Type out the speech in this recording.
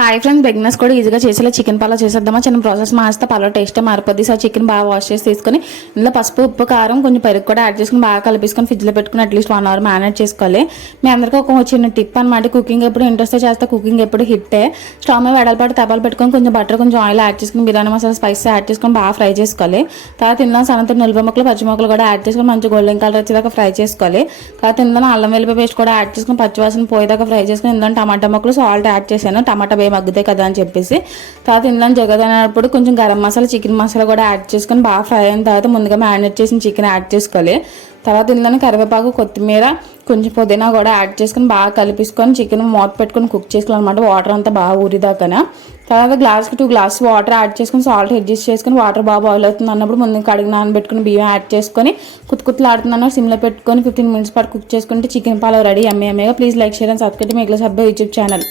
Hi friends, beginners కూడా ఈజీగా చేసేలా చికెన్ పలావ్ చేసేద్దామా. చిన్న ప్రాసెస్ మారిస్తే పలావ్ టేస్టే మారిపోద్ది. సో చికెన్ బాగా వాష్ చేసి తీసుకొని ఇందులో పసుపు, ఉప్పు, కారం, కొంచెం పెరుగు కూడా యాడ్ చేసుకుని బాగా కలిపేసుకొని ఫ్రిడ్జ్లో పెట్టుకుని అట్లీస్ట్ 1 అవర్ మ్యారినేట్ చేసుకోవాలి. మీ అందరికీ ఒక చిన్న టిప్ అనమాట. కుకింగ్ ఎప్పుడు ఇంట్రెస్ట్తో చేస్తే కుకింగ్ ఎప్పుడు హిట్టే. స్టవ్ మీద వెడల్పాటు తపాలు పెట్టుకొని కొంచెం బటర్, కొంచెం ఆయిల్ యాడ్ చేసుకుని బిర్యానీ మసాలా స్పైసెస్ యాడ్ చేసుకొని బాగా ఫ్రై చేసుకోవాలి. తర్వాత ఇందులో సన్నతో నిల్వ ముక్కలు, పచ్చి ముక్కలు కూడా యాడ్ చేసుకొని మంచి గోల్డెన్ కలర్ వచ్చేదాకా ఫ్రై చేసుకోవాలి. తర్వాత ఇందులో అల్లం వెల్లుల్లి పేస్ట్ కూడా యాడ్ చేసుకుని పచ్చివాసన పోయేదాకా ఫ్రై చేసుకుని ఇందులో టమాటా ముక్కలు, సాల్ట్ యాడ్ చేశాను. టమాటా వేయి మగ్గుతాయి కదా అని చెప్పేసి. తర్వాత ఇందులో జగదైనప్పుడు కొంచెం గరం మసాలా, చికెన్ మసాలా కూడా యాడ్ చేసుకొని బాగా ఫ్రై అయిన తర్వాత ముందుగా మ్యారినేట్ చేసిన చికెన్ యాడ్ చేసుకోవాలి. తర్వాత ఇందులో కరివేపాకు, కొత్తిమీర, కొంచెం పుదీనా కూడా యాడ్ చేసుకొని బాగా కలిపేసుకొని చికెన్ మూత పెట్టుకొని కుక్ చేసుకోవాలన్నమాట. వాటర్ అంతా బాగా ఊరిదాకా. తర్వాత గ్లాస్కి 2 గ్లాసెస్ వాటర్ యాడ్ చేసుకొని సాల్ట్ అడ్జస్ట్ చేసుకొని వాటర్ బాగా బాయిల్ అవుతుంది అన్నప్పుడు ముందు కడిగి నానబెట్టుకుని బియ్యం యాడ్ చేసుకొని కుత్తులు ఆడుతున్న సిమ్లో పెట్టుకొని 15 మినిట్స్ పాటు కుక్ చేసుకుంటే చికెన్ పలావ్ రెడీ. ఎమ్మీగా. Please like, share and subscribe to Meghala Sabba YouTube channel.